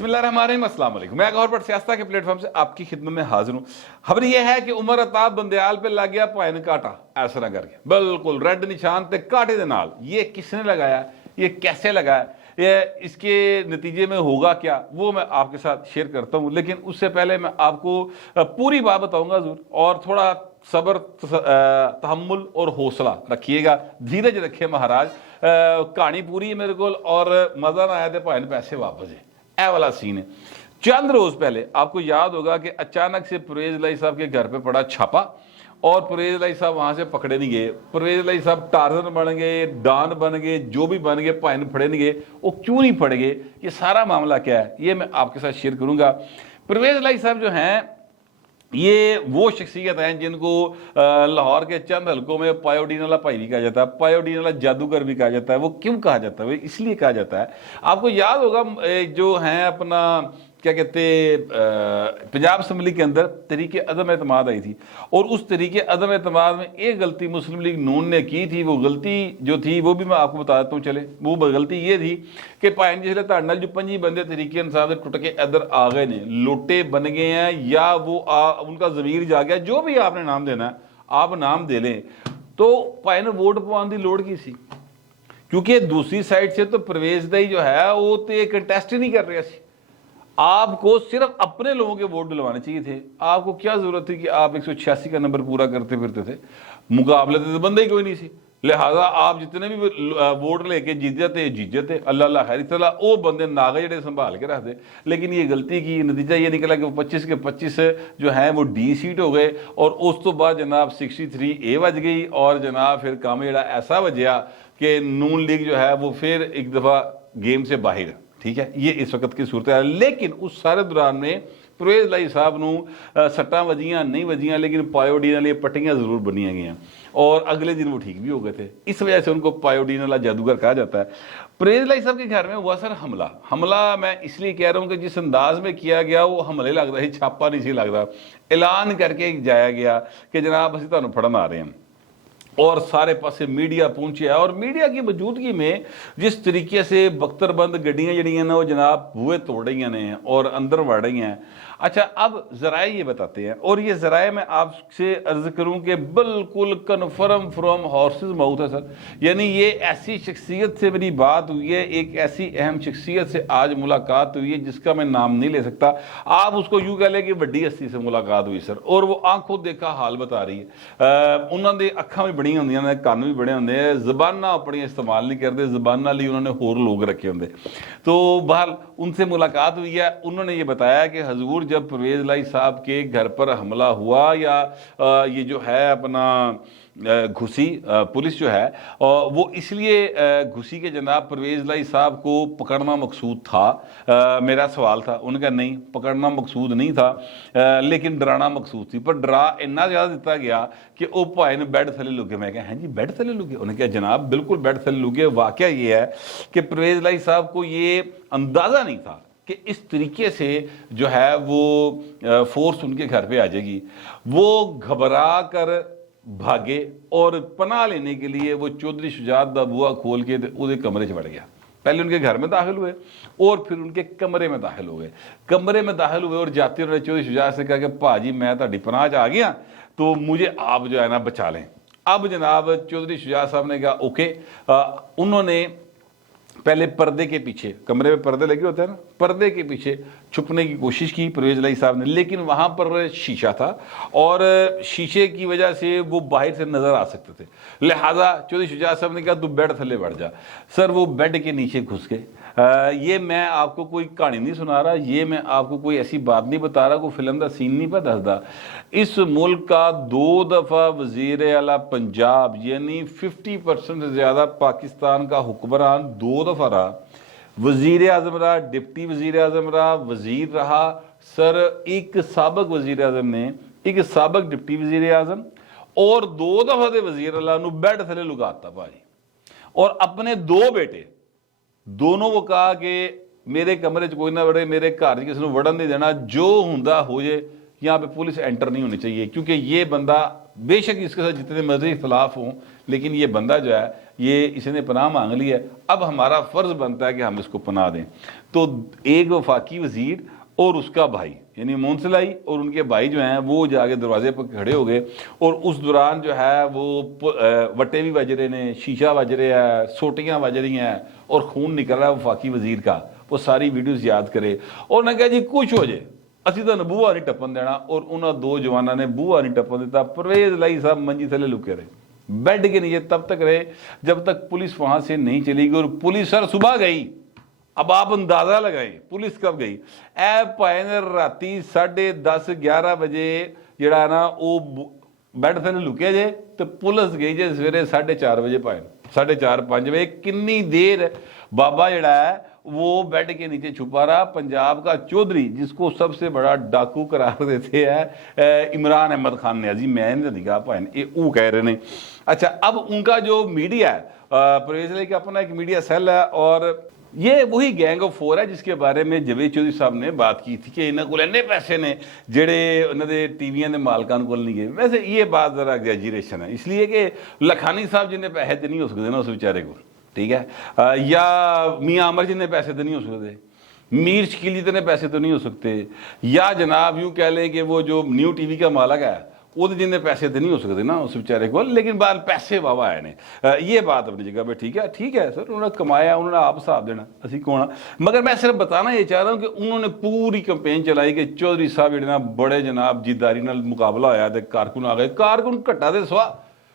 बिस्मिल्लाहिर्रहमानिर्रहीम, अस्सलाम वालेकुम। मैं गौर पर सियासत के प्लेटफॉर्म से आपकी खिदमत में हाजिर हूँ। खबर यह है कि उमर अताब बंदयाल पे लग गया पायन काटा, ऐसा ना करके बिल्कुल रेड निशान ते काटे दे नाल। ये किसने लगाया, ये कैसे लगाया, ये इसके नतीजे में होगा क्या, वो मैं आपके साथ शेयर करता हूँ। लेकिन उससे पहले मैं आपको पूरी बात बताऊंगा जरूर, और थोड़ा सब्र, तहम्मुल और हौसला रखिएगा, धीरज रखिए महाराज। कहानी पूरी है मेरे को, और मजा ना आया तो भाई पैसे वापस है, ए वाला सीन है। चंद रोज पहले आपको याद होगा कि अचानक से परवेज लाई साहब के घर पे पड़ा छापा, और परवेज लाई साहब वहां से पकड़े नहीं गए। परवेज लाई साहब टार्जन बन गए, डॉन बन गए, जो भी बन गए, भाई फड़े नहीं गए। वो क्यों नहीं फड़े गए, ये सारा मामला क्या है, ये मैं आपके साथ शेयर करूंगा। परवेज लाई साहब जो हैं, ये वो शख्सियत हैं जिनको लाहौर के चंद हलकों में पायोडीन वाला भाई भी कहा जाता है, पायोडीन वाला जादूगर भी कहा जाता है। वो क्यों कहा जाता है, इसलिए कहा जाता है, आपको याद होगा जो हैं अपना क्या कहते, पंजाब असम्बली के अंदर तरीके अदम एतमाद आई थी, और उस तरीके अदम एतमाद में एक गलती मुस्लिम लीग नून ने की थी। वो गलती जो थी वो भी मैं आपको बता देता हूँ। चले, वो गलती ये थी कि भाई जिसले ताड़ जो 5 बंदे तरीके इंसाफ से टुट के इधर आ गए ने, लोटे बन गए हैं, या वो उनका ज़मीर जा गया, जो भी आपने नाम देना है आप नाम दे लें, तो भाई ने वोट पवाने की लोड़ की सी, क्योंकि दूसरी साइड से तो परवेज दा जो है वो तो कंटेस्ट ही नहीं कर रहा सी। आपको सिर्फ अपने लोगों के वोट दिलवाने चाहिए थे। आपको क्या जरूरत थी कि आप 186 का नंबर पूरा करते फिरते थे, मुकाबले तो बंदा ही कोई नहीं सी। लिहाजा आप जितने भी वोट लेके जीत जाते, अल्लाह खैर तला वो बंदे नागा जड़े संभाल के रखते। लेकिन ये गलती की, नतीजा ये निकला कि 25 के 25 जो हैं वो डी सीट हो गए, और उस तो बाद जनाब 63A बज गई, और जनाब फिर काम जड़ा ऐसा बजया कि नून लीग जो है वो फिर एक दफ़ा गेम से बाहर। ठीक है, ये इस वक्त की सूरत है। लेकिन उस सारे दौरान में परवेज लाई साहब नूं सट्टां वजियां नहीं वजियां, लेकिन पायोडीन वाली पट्टियां जरूर बनिया गई, और अगले दिन वो ठीक भी हो गए थे। इस वजह से उनको पायोडीन वाला जादूगर कहा जाता है। परवेज लाई साहब के घर में हुआ सर हमला मैं इसलिए कह रहा हूँ कि जिस अंदाज में किया गया वो हमले लगता है, छापा नहीं सी लगता। ऐलान करके जाया गया कि जनाब असीं तुहानूं फड़न आ रहे हैं, और सारे पासे मीडिया पहुंचे, और मीडिया की मौजूदगी में जिस तरीके से बख्तरबंद गड्डियां जड़ियां ना वो जनाब बूहे तोड़ रही ने और अंदर वड़ रही हैं। अच्छा, अब ज़राए ये बताते हैं, और ये ज़राए मैं आपसे अर्ज करूं कि बिल्कुल कन्फर्म फ्रॉम हॉर्सेस माउथ है सर। यानी ये ऐसी शख्सियत से मेरी बात हुई है, एक ऐसी अहम शख्सियत से आज मुलाकात हुई है जिसका मैं नाम नहीं ले सकता। आप उसको यूँ कह लें कि बड़ी हस्ती से मुलाकात हुई सर, और वो आंखों देखा हाल बता रही है। उन्होंने अखा भी बड़िया होंदियां ने, कान भी बड़े होंगे, जबाना अपनी इस्तेमाल नहीं करते, जबाना लिए उन्होंने होर लोग रखे होंगे। तो बहरहाल उनसे मुलाकात हुई है। उन्होंने ये बताया कि हजूर जब परवेज लाई साहब के घर पर हमला हुआ, या ये जो है अपना घुसी पुलिस जो है, वो इसलिए घुसी के जनाब परवेज लाई साहब को पकड़ना मकसूद था। मेरा सवाल था, उनका नहीं, पकड़ना मकसूद नहीं था, लेकिन डराना मकसूद थी। पर डरा इन्ना ज़्यादा दिता गया कि वो भाई ने बेड थले लुके। मैं कहा, हैं जी बेड थले लुके? उन्होंने कहा जनाब बिल्कुल बेड थले लुके। वाकया ये है कि परवेज लाई साहब को ये अंदाज़ा नहीं था कि इस तरीके से जो है वो फोर्स उनके घर पे आ जाएगी। वो घबरा कर भागे, और पनाह लेने के लिए वो चौधरी शुजात दा बुआ खोल के उहदे कमरे च वड़ गया। पहले उनके घर में दाखिल हुए, और फिर उनके कमरे में दाखिल हो गए। कमरे में दाखिल हुए, और जाते उन्होंने चौधरी शुजात से कहा कि भाजी मैं ताड़ी पनाह च आ गया, तो मुझे आप जो है ना बचा लें। अब जनाब चौधरी शुजात साहब ने कहा ओके। उन्होंने पहले पर्दे के पीछे, कमरे में पर्दे लगे होते हैं ना, पर्दे के पीछे छुपने की कोशिश की परवेज लाई साहब ने, लेकिन वहाँ पर शीशा था, और शीशे की वजह से वो बाहर से नज़र आ सकते थे। लिहाजा चौधरी शुजात साहब ने कहा तू बेड थले बढ़ जा। सर वो बेड के नीचे घुस गए। ये मैं आपको कोई कहानी नहीं सुना रहा, ये मैं आपको कोई ऐसी बात नहीं बता रहा, कोई फिल्म का सीन नहीं पर दसदा। इस मुल्क का 2 दफ़ा वजीर आला पंजाब, यानी 50% से ज़्यादा पाकिस्तान का हुक्मरान 2 दफ़ा रहा, वजीर आज़म रहा, डिप्टी वजीर आज़म रहा, वजीर रहा। सर एक साबक वजीर आज़म ने, एक साबक डिप्टी वजीर आज़म, और 2 दफ़ा के वजीर आला नू बेड थले लुकाता भाई, और अपने 2 बेटे दोनों वो कहा कि मेरे कमरे च कोई ना वड़े, मेरे घर किसी को वड़न नहीं देना, जो हुंदा हो जाए, यहाँ पे पुलिस एंटर नहीं होनी चाहिए, क्योंकि ये बंदा बेशक इसके साथ जितने मर्जी इख्तलाफ हों, لیکن یہ بندہ جو ہے یہ اس نے پناہ مانگ لی ہے، اب ہمارا فرض بنتا ہے کہ ہم اس کو پناہ دیں۔ تو ایک وفاقی وزیر اور اس کا بھائی یعنی مونسلائی اور ان کے بھائی جو ہیں وہ جا کے دروازے پر کھڑے ہو گئے، اور اس دوران جو ہے وہ وٹے بھی بج رہے ہیں، شیشہ بج رہا ہے، سوٹیاں بج رہی ہیں اور خون نکل رہا ہے وفاقی وزیر کا۔ وہ ساری ویڈیوز یاد کرے اور نے کہا جی کچھ ہو جائے اسی تو بوہا نہیں ٹپن دینا، اور انہوں دو جوانوں نے بوہا نہیں ٹپن دیتا۔ پرویز لائی صاحب منجی تھلے لکے رہے، بیڈ کے نیچے تب تک رہے جب تک پولیس وہاں سے نہیں چلی گئی، اور پولیس سر صبح گئی۔ اب آپ اندازہ لگائیں پولیس کب گئی؟ اے پائے نے راتی 10:30 11 بجے جڑا نا وہ بیڈ تھلے لکے جے، تو پولیس گئی جے سویرے 4:30 بجے، پائے 4:30 5 بجے۔ کنی دیر بابا جڑا ہے وہ بیڈ کے نیچے چھپا رہا۔ پنجاب کا چودھری جس کو سب سے بڑا ڈاکو قرار دیتے ہیں عمران احمد خان نیازی، میں نے کہا پائے یہ وہ کہہ رہے ہیں۔ اچھا اب ان کا جو میڈیا ہے پرویز علی کا اپنا ایک میڈیا سیل ہے، اور یہ وہی گینگ آف 4 ہے جس کے بارے میں جاوید چودھری صاحب نے بات کی تھی کہ انہوں کو اینے پیسے نے جڑے انہوں نے ٹی ویاں دے مالکان کو نہیں گئے۔ ویسے یہ بات ذرا ایگزیجریشن ہے، اس لیے کہ لکھانی صاحب جن نے پیسے تو نہیں ہو سکتے نا اس بیچارے کو، ٹھیک ہے، یا میاں عمر جن نے پیسے تو نہیں ہو سکتے، میر شکیل جی نے پیسے تو نہیں ہو سکتے، یا جناب یوں کہہ لیں کہ وہ جو نیو ٹی وی کا مالک ہے وہ جن نے پیسے تو نہیں ہو سکتے نا اس بیچارے کو، لیکن بال پیسے واہ آئے نے۔ یہ بات اپنی جگہ پہ ٹھیک ہے سر، انہوں نے کمایا، انہوں نے آپ حساب دینا اسی کون، مگر میں صرف بتانا یہ چاہ رہا ہوں کہ انہوں نے پوری کمپین چلائی کہ چودھری صاحب جڑے نا بڑے جناب جیداری نال مقابلہ ہویا تے کارکن آ گئے، کارکن گھٹا دے سوا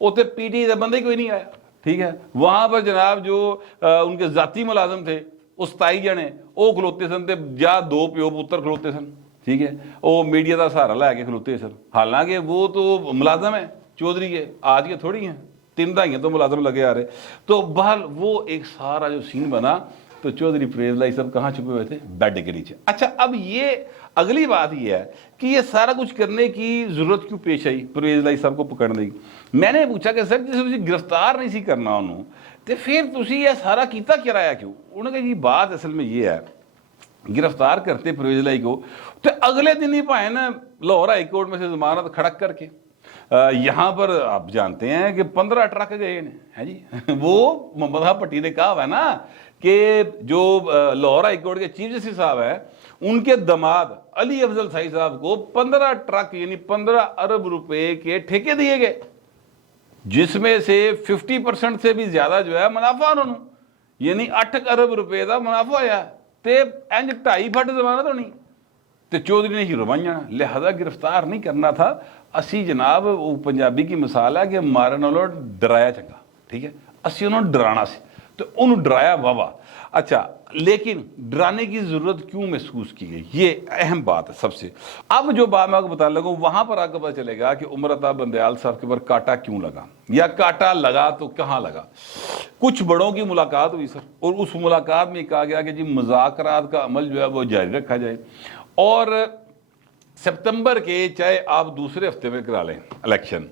اتنے پی ٹی کا بندہ ہی کوئی نہیں آیا، ٹھیک ہے۔ وہاں پر جناب جو ان کے ذاتی ملازم تھے وہ 27 جنے وہ کھلوتے سن، یا 2 پیو پتر کھلوتے سن، ٹھیک ہے، وہ میڈیا کا سہارا لے کے کھلوتے سن، حالانکہ وہ تو ملازم ہیں چودھری کے، آج کے تھوڑی ہیں، 3 دہائیاں تو ملازم لگے آ رہے۔ تو بہرحال وہ ایک سارا جو سین بنا، تو چودھری پرویز لائی صاحب کہاں چھپے ہوئے تھے؟ بیڈ کے نیچے۔ اچھا اب یہ اگلی بات یہ ہے کہ یہ سارا کچھ کرنے کی ضرورت کیوں پیش آئی پرویز لائی صاحب کو پکڑنے کی؟ میں نے پوچھا کہ سر جس گرفتار نہیں سی کرنا انہوں تو پھر تسی یہ سارا کیتا کرایا کیوں؟ انہوں نے کہا یہ بات اصل میں یہ ہے، گرفتار کرتے پرویز لائی کو تو اگلے دن ہی پائے نا لاہور ہائی کورٹ میں سے ضمانت کھڑک کر کے یہاں پر آپ جانتے ہیں کہ 15 ٹرک گئے ہیں جی۔ وہ محمد پٹی نے کہا ہے نا کہ جو لاہور ہائی کورٹ کے چیف جسٹس صاحب ہیں ان کے دماد علی افضل سائی صاحب کو 15 ٹرک یعنی 15 ارب روپے کے ٹھیکے دیے گئے، جس میں سے 50% سے بھی زیادہ جو ہے منافع انہوں نے، یعنی 8 ارب روپے کا منافع ہوا تے انج 2.5 فٹ ضمانت ہونی، تے چودھری نے ہیرو بن جانا، لہذا گرفتار نہیں کرنا تھا۔ اسی جناب وہ پنجابی کی مثال ہے کہ مارن والوں ڈرایا چنگا، ٹھیک ہے، اسی انہوں ڈرانا سی تو انہوں ڈرایا واہ۔ اچھا لیکن ڈرانے کی ضرورت کیوں محسوس کی گئی؟ یہ اہم بات ہے سب سے۔ اب جو بات میں آپ کو بتانے لگا وہاں پر آپ کو پتہ چلے گا کہ عمر عطا بندیال صاحب کے اوپر کاٹا کیوں لگا، یا کاٹا لگا تو کہاں لگا۔ کچھ بڑوں کی ملاقات ہوئی سر، اور اس ملاقات میں کہا گیا کہ جی مذاکرات کا عمل جو ہے وہ جاری رکھا جائے، اور سپتمبر کے چاہے آپ دوسرے ہفتے میں کرا لیں الیکشن،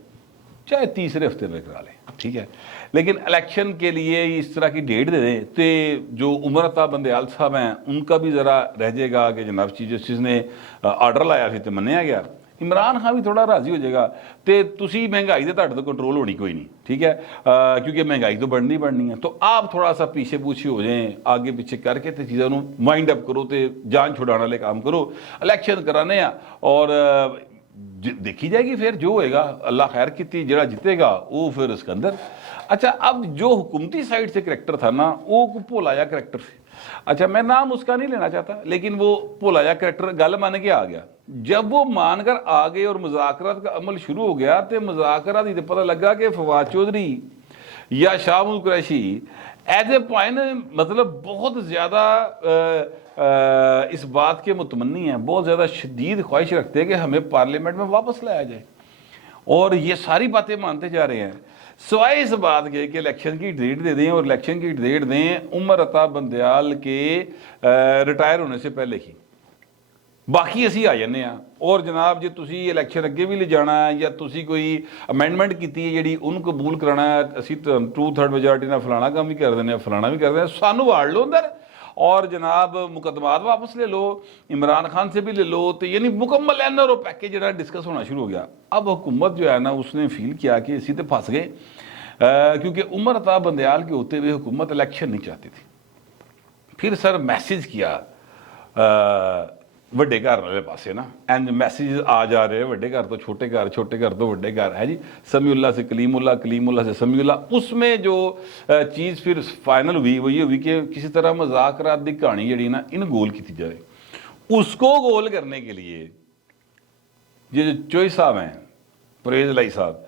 چاہے تیسرے ہفتے میں کرا لیں، ٹھیک ہے، لیکن الیکشن کے لیے اس طرح کی ڈیٹ دے دیں تو جو عمر عطا بندیال صاحب ہیں ان کا بھی ذرا رہ جائے گا کہ جناب چیف جسٹس نے آرڈر لایا پھر تو منیا گیا۔ عمران خان بھی تھوڑا راضی ہو جائے گا تو تسی مہنگائی دے تہاڈے تو کنٹرول ہونی کوئی نہیں، ٹھیک ہے، کیونکہ مہنگائی تو بڑھنی ہے، تو آپ تھوڑا سا پیچھے پوچھے ہو جائیں، آگے پیچھے کر کے تے چیزوں مائنڈ اپ کرو تے جان چھڑانے والے کام کرو، الیکشن کرانے ہیں اور دیکھی جائے گی پھر جو ہوئے گا، اللہ خیر کیتی، جڑا جیتے گا وہ پھر اس کے اندر۔ اچھا اب جو حکومتی سائٹ سے کریکٹر تھا نا وہ بھولایا کریکٹر سے، اچھا میں نام اس کا نہیں لینا چاہتا لیکن وہ بھولایا کریکٹر گل مان کے آ گیا۔ جب وہ مان کر آ گئے اور مذاکرات کا عمل شروع ہو گیا تو مذاکرات ہی پتہ لگا کہ فواد چودھری یا Shah Mahmood Qureshi is a point مطلب بہت زیادہ اس بات کے متمنی ہیں، بہت زیادہ شدید خواہش رکھتے ہیں کہ ہمیں پارلیمنٹ میں واپس لایا جائے، اور یہ ساری باتیں مانتے جا رہے ہیں، سوائے اس بات کے کہ الیکشن کی ڈیٹ دے دیں، اور الیکشن کی ڈیٹ دیں عمر عطا بندیال کے ریٹائر ہونے سے پہلے کی، باقی اسی آ جانے ہیں۔ اور جناب جی تسی الیکشن اگے بھی لے جانا ہے یا تسی کوئی امینڈمنٹ کیتی ہے جیڑی ان قبول کرانا ہے، اسی 2/3 میجارٹی نہ فلانا کام بھی کر دینے، فلانا بھی کر دینے، سانو واڑ لو اندر اور جناب مقدمات واپس لے لو، عمران خان سے بھی لے لو، تو یعنی مکمل این آر او پیکیج جڑا ڈسکس ہونا شروع ہو گیا۔ اب حکومت جو ہے نا اس نے فیل کیا کہ اسی تو پھنس گئے، क्योंकि उमर अता बंदयाल के होते हुए हुकूमत इलेक्शन नहीं चाहती थी। फिर सर मैसेज किया ਵੱਡੇ ਘਰ ਵਾਲੇ ਪਾਸੇ ਨਾ, एंड मैसेज आ जा रहे हैं ਵੱਡੇ घर तो छोटे घर, छोटे घर तो ਵੱਡੇ घर है जी, समीउल्लाह से कलीमुल्लाह, कलीमुल्लाह से समीउल्लाह। उसमें जो चीज़ फिर फाइनल हुई वो ये हुई कि किसी तरह मजाकरात की कहानी जी ना इन गोल की जाए। उसको गोल करने के लिए ये जो चोई साहब हैं, परवेज़ लाई साहब,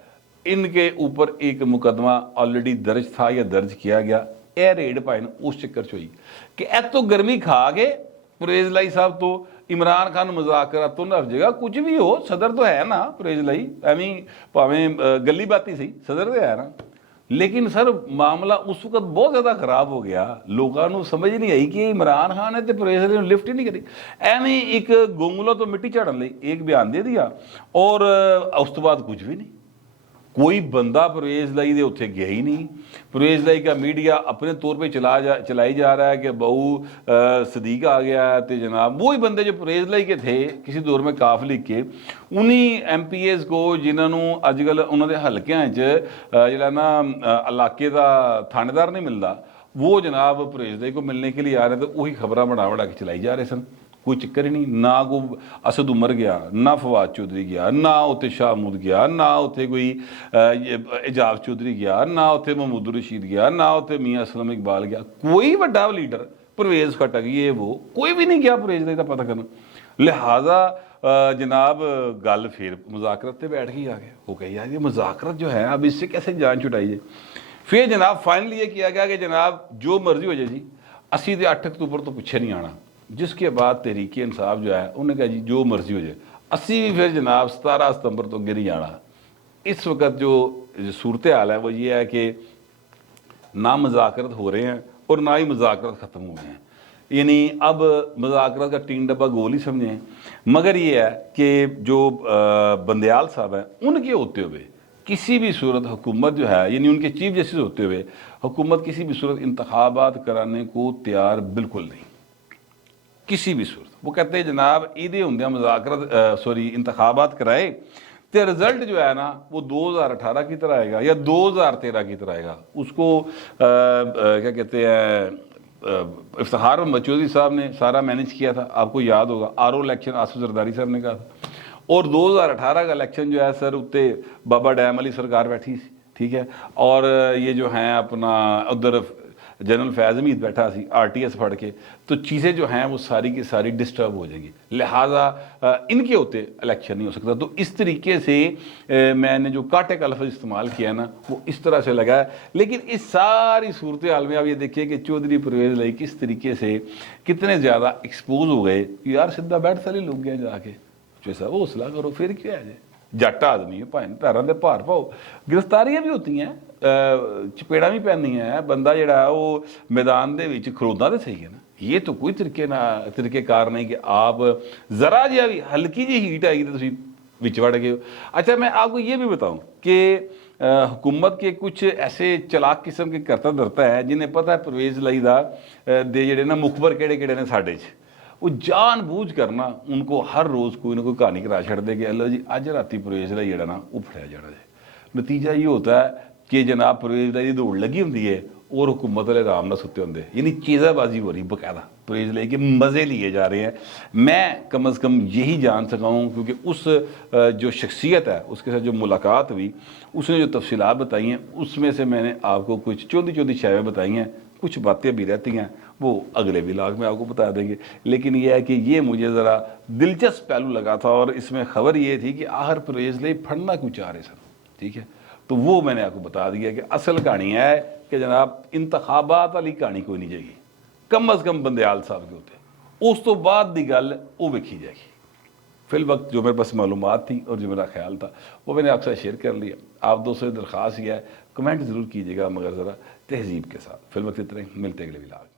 इनके ऊपर एक मुकदमा ऑलरेडी दर्ज था या दर्ज किया गया। यह रेड पाए उस चक्कर च हुई कि ए तो गर्मी खा के परवेज़ लाई साहब तो इमरान खान मुजाकरा तो ना जगह कुछ भी हो, सदर तो है ना परवेज़ लाई, एवं भावें गली बाती सही सदर तो है ना। लेकिन सर मामला उस वक्त बहुत ज़्यादा खराब हो गया, लोगों को समझ नहीं आई कि इमरान खान है तो परवेज़ लाई लिफ्ट ही नहीं करी। एवं एक गोंगलों तो मिट्टी झाड़न लई एक बयान दे दिया और उस तो बाद कुछ भी नहीं। कोई बंदा परवेज़ लाई दे उत्थे गया ही नहीं। परवेज़ लाई का मीडिया अपने तौर पे चलाई जा रहा है कि बहू सदीक आ गया है, तो जनाब वही बंदे जो परवेज़ लाई के थे किसी दौर में काफ लिख के, उन्हीं MPAs को जिन्होंने अजकल उन्होंने हल्कियां जो ना इलाके का थानेदार नहीं मिलता, वो जनाब परवेज़ लाई को मिलने के लिए आ रहे, तो वही खबर बना के चलाई जा रहे सन। कोई चक्कर ही नहीं, ना को असद उमर गया, ना फवाद चौधरी गया, ना उत्ते शाह महमूद गया, ना उत्ते कोई एजाज चौधरी गया, ना उत्ते महमूद रशीद गया, ना उत्ते मियाँ असलम इकबाल गया। कोई वड्डा लीडर परवेज़ खटक ये वो कोई भी नहीं गया परवेज़ लाई दा पता करना। लिहाजा जनाब गल फिर मुज़ाकरत पे बैठ गई, आ गया वो कही यार ये मुज़ाकरत जो है अब इससे कैसे जान छुटाई जाए। फिर जनाब फाइनल ये किया गया कि जनाब जो मर्जी हो जाए जी, असी 8 अक्तूबर तो पीछे नहीं आना। जिसके बाद तहरीक इंसाफ जो है उन्होंने कहा जी जो मर्जी हो जाए, असी भी फिर जनाब 17 सितंबर तो गिर जाना। इस वक्त जो सूरत हाल है वो ये है कि ना मुज़ाकरत हो रहे हैं और ना ही मुज़ाकरत ख़त्म हुए हैं, यानी अब मुज़ाकरत का टीन डब्बा गोल ही समझें। मगर ये है कि जो बंदयाल साहब हैं उनके होते हुए किसी भी सूरत हुकूमत जो है, यानी उनके चीफ जस्टिस होते हुए हुकूमत किसी भी सूरत इंतखाबात कराने को तैयार बिल्कुल नहीं, किसी भी सूरत। वो कहते हैं जनाब ईदे होंगे मुज़ाकरत सॉरी इंतखाबात कराए तो रिज़ल्ट जो है ना वो 2018 की तरह आएगा या 2013 की तरह आएगा। उसको क्या कहते हैं इफ्तिखार अहमद चौधरी साहब ने सारा मैनेज किया था, आपको याद होगा। RO इलेक्शन आसिफ जरदारी साहब ने कहा था, और 2018 का इलेक्शन जो है सर उत्ते बाबा डैम वाली सरकार बैठी सी, ठीक है, और ये जो हैं अपना उधर जनरल फैज़ हमीद बैठा सी RTS फड़ के, तो चीज़ें जो हैं वो सारी की सारी डिस्टर्ब हो जाएंगी। लिहाजा इनके होते इलेक्शन नहीं हो सकता। तो इस तरीके से मैंने जो कांटे का लफ्ज़ इस्तेमाल किया ना वो इस तरह से लगा है। लेकिन इस सारी सूरत हाल में आप ये देखिए कि चौधरी परवेज़ लाई किस तरीके से कितने ज़्यादा एक्सपोज हो गए। यार सीधा बैठ सारे लोग गए जाके जैसा वो हौसला करो, फिर क्या है, जट आदमी है भाई पैरों के भार पाओ। गिरफ्तारियां भी होती हैं, चपेड़ा भी पैंदियां है, बंदा जिहड़ा है वो मैदान दे विच खड़ोदा तो सही है ना। ये तो कोई तरीकेकार नहीं कि आप जरा जिहा भी हल्की जी हीट आएगी तो तुसीं विच वड़ गए हो। अच्छा मैं आपको ये भी बताऊं कि हुकूमत के कुछ ऐसे चलाक किस्म के करता धरता है जिन्हें पता है परवेज़ लाई दा दे जिहड़े ना मुखबर किहड़े ने साडे च, वो जानबूझ करना उनको हर रोज़ कोई ना कोई कहानी करा छड़ दे कि लो जी अज राती परवेज़ लाई जेड़ा ना वो फड़िया जाना है। नतीजा ये होता है कि जनाब परवेज़ लाई की दौड़ लगी होंगी है और हुकूमत वाले आराम नाल सुते होंगे, यानी चीज़ाबाजी हो रही बकायदा, परवेज़ लाई के मज़े लिए जा रहे हैं। मैं कम अज़ कम यही जान सका हूँ क्योंकि उस जो शख्सियत है उसके साथ जो मुलाकात हुई उसने जो तफसीलात बताई हैं उसमें से मैंने आपको कुछ चौंधी शायें बताई हैं, कुछ बातें भी रहती हैं वो अगले व्लॉग में आपको बता देंगे। लेकिन यह है कि ये मुझे ज़रा दिलचस्प पहलू लगा था और इसमें ख़बर ये थी कि आखिर परवेज़ लाई फड़ना क्यों चाह रहे सर, ठीक है। तो वो मैंने आपको बता दिया कि असल कहानी है कि जनाब इंतखाबात वाली कहानी कोई नहीं जाएगी, कम अज़ कम बंदयाल साहब के होते, उस तो बाद दी गल वो वेखी जाएगी। फिल वक्त जो मेरे पास मालूमात थी और जो मेरा ख्याल था वो मैंने आपसे शेयर कर लिया। आप दोस्तों से दरख्वास्त किया है कमेंट ज़रूर कीजिएगा मगर ज़रा तहजीब के साथ। फिल वक्त इतने मिलते अगले व्लॉग।